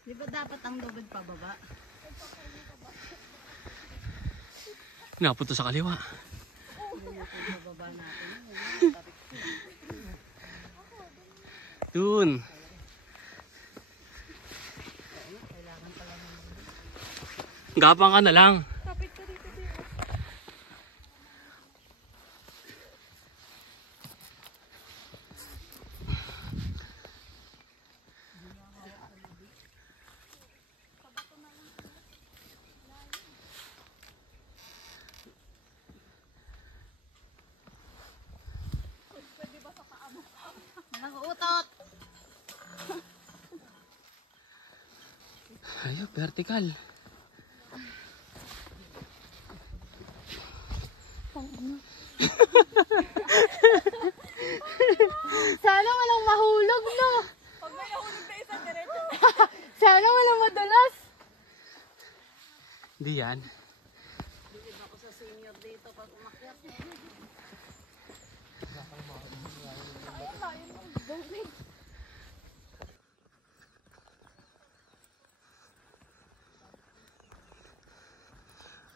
Di ba dapat ang lubid pababa? Napunto sa kaliwa. Pababa natin. Dun. Kailangan pala naman. Gapang ka na lang. Kapit ka dito. Nag-uutot! Ayun, vertical. Sana walang mahulog, no? Pag may nahulog na isa, diretso. Sana walang madulas. Hindi yan. Hindi ako sa senior dito pag umakyat.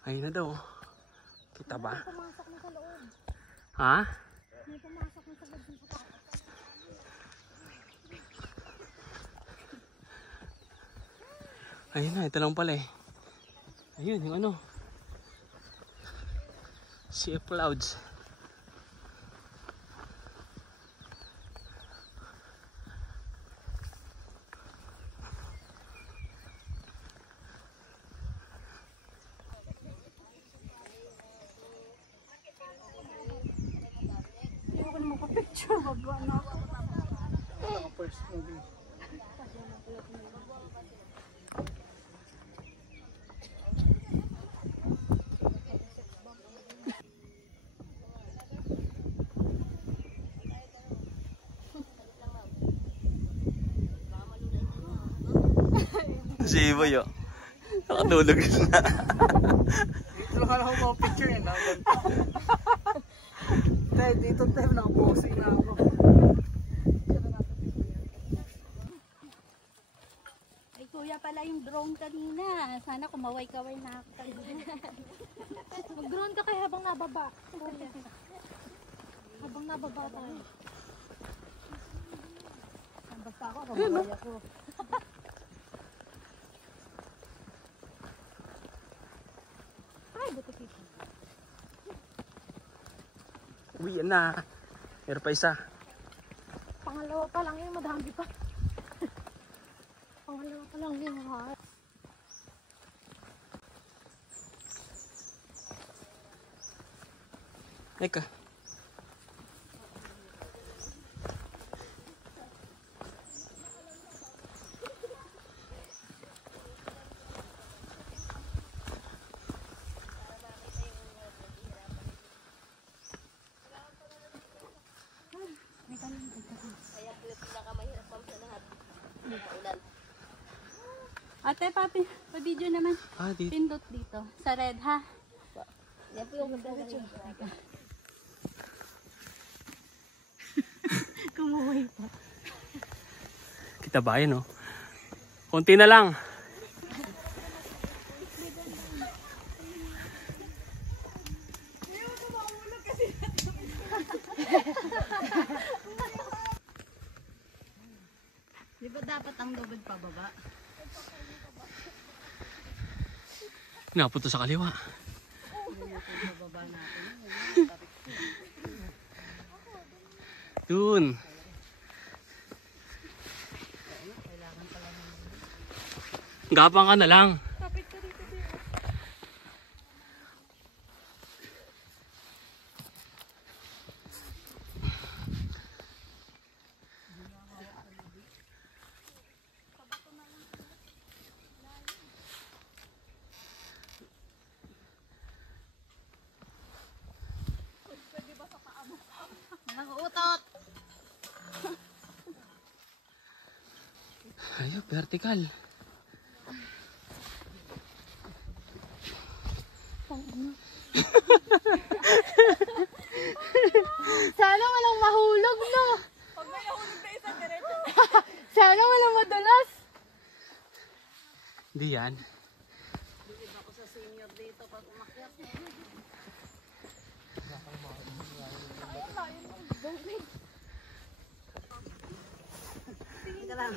Ayun na daw. Kita ba? Pumasok na sa loob. Ha? May pumasok na sa loob. Ayun na, ito lang pala eh. Ayun, yung ano. Sea of Clouds. Hindi ako na makapicture. Baba na ako. First movie. Si Iboy oh. Nakatulog na. Dito lang ako mga picture yun. Dahil dito tayo nakaposing na ako. Ay, kuya pala yung drone kanina. Sana kumaway-kaway na ako kanina. Mag-drone ka kayo habang nababa. Habang nababa tayo. Basta ako, kumaway ako. Ay, buti kita. Uwi na. Meron pa isa. Pangalawa pa lang yun, madami pa. Pangalawa pa lang yun, ha? Eka. Ate, papi, pa-video naman. Ah, dito. Pindot dito. Sa red, ha? Yan po yung picture. Kumuhay pa. Kita ba yun oh? Kunti na lang. Di ba dapat ang lubid pababa? Napunto sa kaliwa. Pababa natin. Dun. Kailangan pala naman. Gapang ka na lang. Kapit ka dito. Nag-uutot! Ayun, vertical. Sana walang mahulog, no? Pag may nahulog na isa, diretso. Sana walang madulas. Hindi yan. Lugin ako sa senior dito pag umakyat. Tika lang.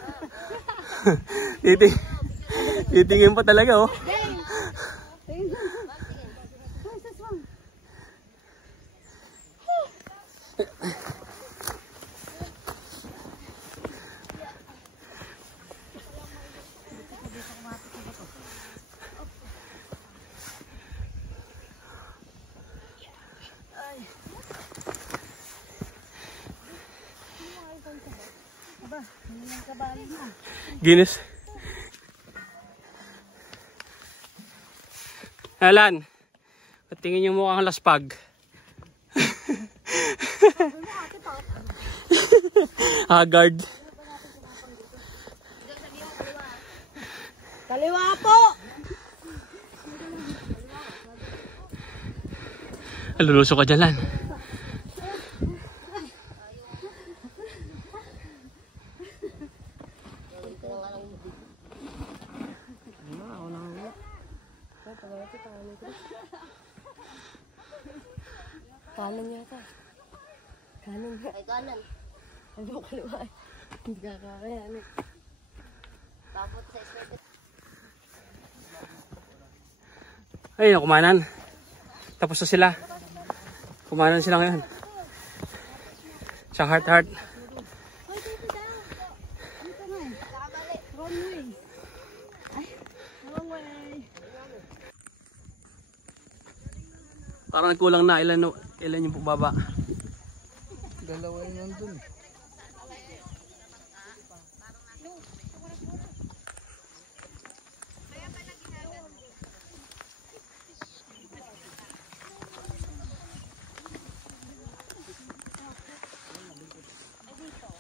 Titingin pa talaga oh. Guinness. Alan, patingin yung mukhang laspag. Haggard. Kaliwa po! Luluso ka dyan, Lan. Kanan yata. Kanan ba? Ay, kanan. Ano mo kaliwa? Hindi ka kakayanin. Tapos sa eswete. Ayun, kumanan. Tapos na sila. Kumanan sila ngayon. Sa heart. Ay, dito daw. Dito na. Nakabalik. Wrong way. Ay, wrong way. Parang nagkulang na. Ilan yung pababa. Dalawa yun nandun.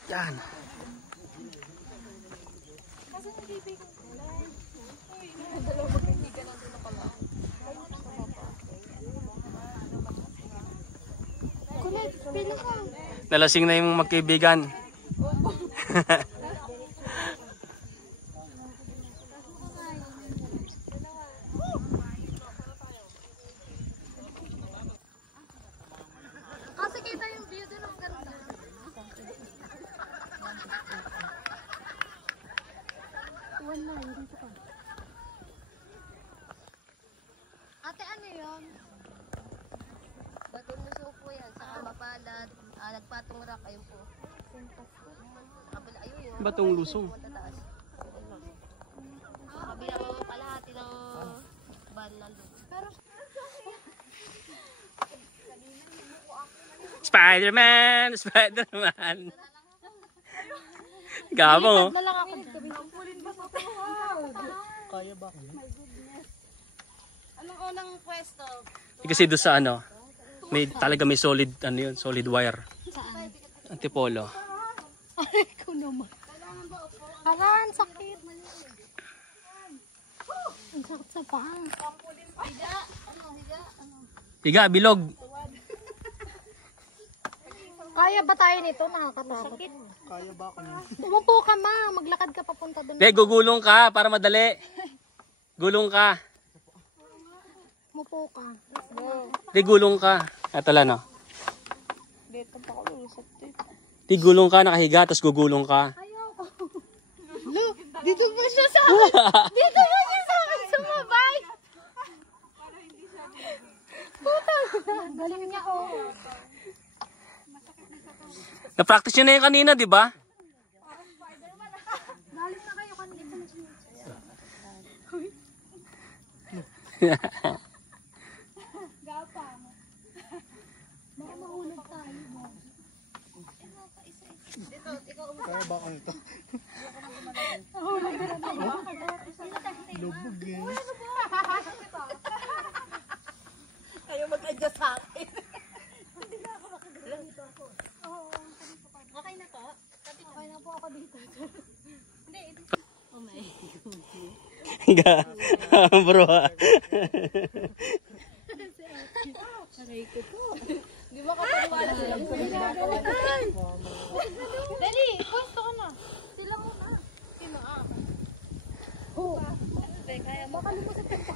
Yan. Kulit, pila ka. Nalasing na yung magkaibigan. Kasi kita yung view dun ang ganda. Dito ka. Ate, ano yun? Batong luso po yan. Saka mapalad. Nagpatong rock. Ayun po. Kabila, ayun yun. Batong lusong. Matataas. Kabilang naman kalahati ng ban nandun. Pero Spider-Man! Spider-Man! Gabong oh. Na lang ako dyan. Kaya ba ako? anong unang pwesto? Kasi doon sa may solid solid wire. Saan? Antipolo. Ay, ko naman. Aran, sakit. Ang sakit sa paa. Higa, bilog. Kaya ba tayo nito? Nakakatakot. Kaya ba ako? Umupo ka ma. Maglakad ka papunta doon. Hindi, gugulong ka para madali. Gulong ka. Umupo ka. Hindi, gulong ka. Ito lang, no? Dito pa ako lusot dito. Hindi, gulong ka, nakahiga, tapos gugulong ka. Ayoko. Look, dito ba siya sa dito ba siya sa akin sumabay? Puta. Galing niya oh. Na-practice nyo na yung kanina, di ba? Galing na kayo kanina. Gapang. Baka mahulog tayo. Kaya ba ako nito? Lubog eh. Kayo mag-adjust sa akin. Okay na to? Okay na po ako dito. Hindi. Oh my. Higa. Bro, ha? Aray ko po. Di ba kapaniwala silang Dali, posto ka na. Sila ko na. Sino ah? Oh. Baka lumusot ka pa.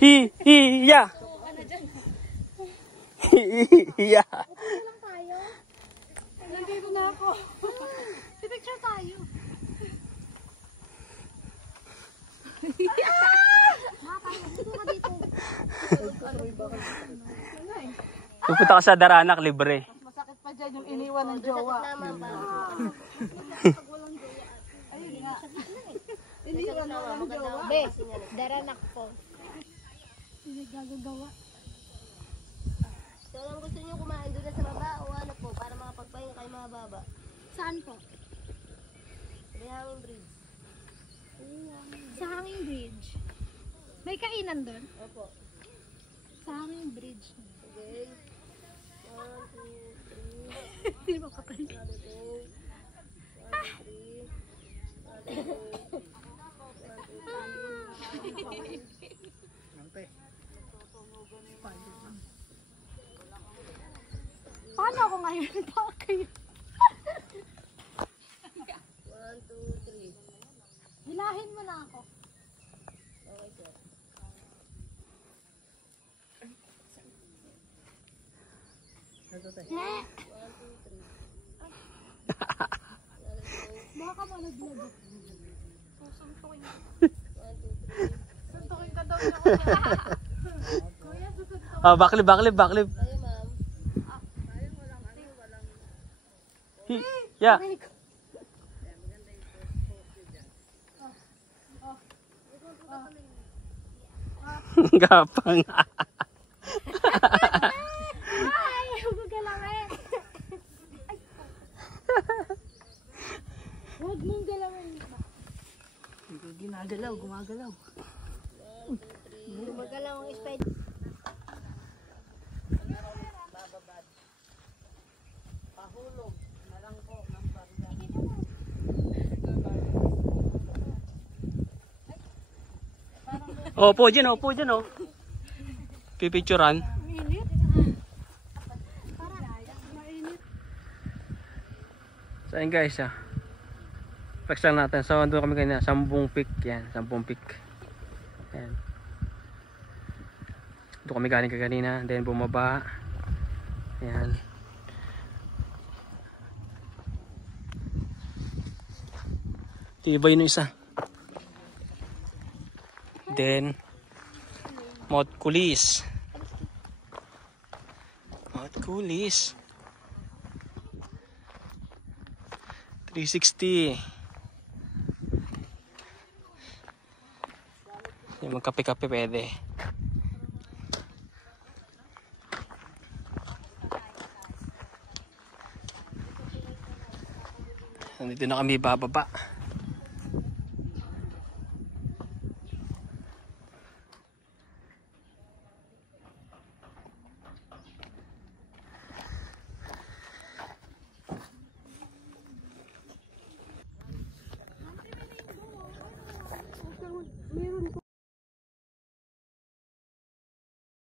Hiya! Ano dyan? Hiya! Okay lang tayo. Nandito na ako. Pipicture tayo. Pupunta ka sa Daranak, libre. Masakit pa dyan yung iniwan ng jowa. Iniwan na ng jowa. Be, daranak po. Hindi gagagawa. So, ang gusto niyo kumain doon na sa baba o ano po, para makapagpahinga kayo mga baba? Saan po? Rihangin Bridge. Sa Hanging Bridge. May kainan doon? Opo. Sa Hanging Bridge. Okay. 1, 2, 3. Hindi mo kapal. 1, 2, 3. Paano ako ngayon? Baka kayo. 1, 2, 3. Hilahin mo na ako. Okay, sir. Baka mo naglagot. Susuntukin. 1, 2, 3. Suntukin ka daw niya ako. Kuya, susuntukin. Ah, baklib. Kayo, ma'am. Hiya! Gapang. Ay, huwag galawin. Huwag mong galawin. Ginagalaw, gumagalaw. Magalaw ang spider. Opo dyan, oh. Pipicturan. Mainit. Para mainit. So ayun guys, flex lang natin. So andun kami kanina, 10 peak. Yan, 10 peak. Yan. Doon kami galing kanina, then bumaba. Yan. Tibay no isa. Then Mount Kulis. 360. Yung magkape-kape pwede. Nandito na kami bababa.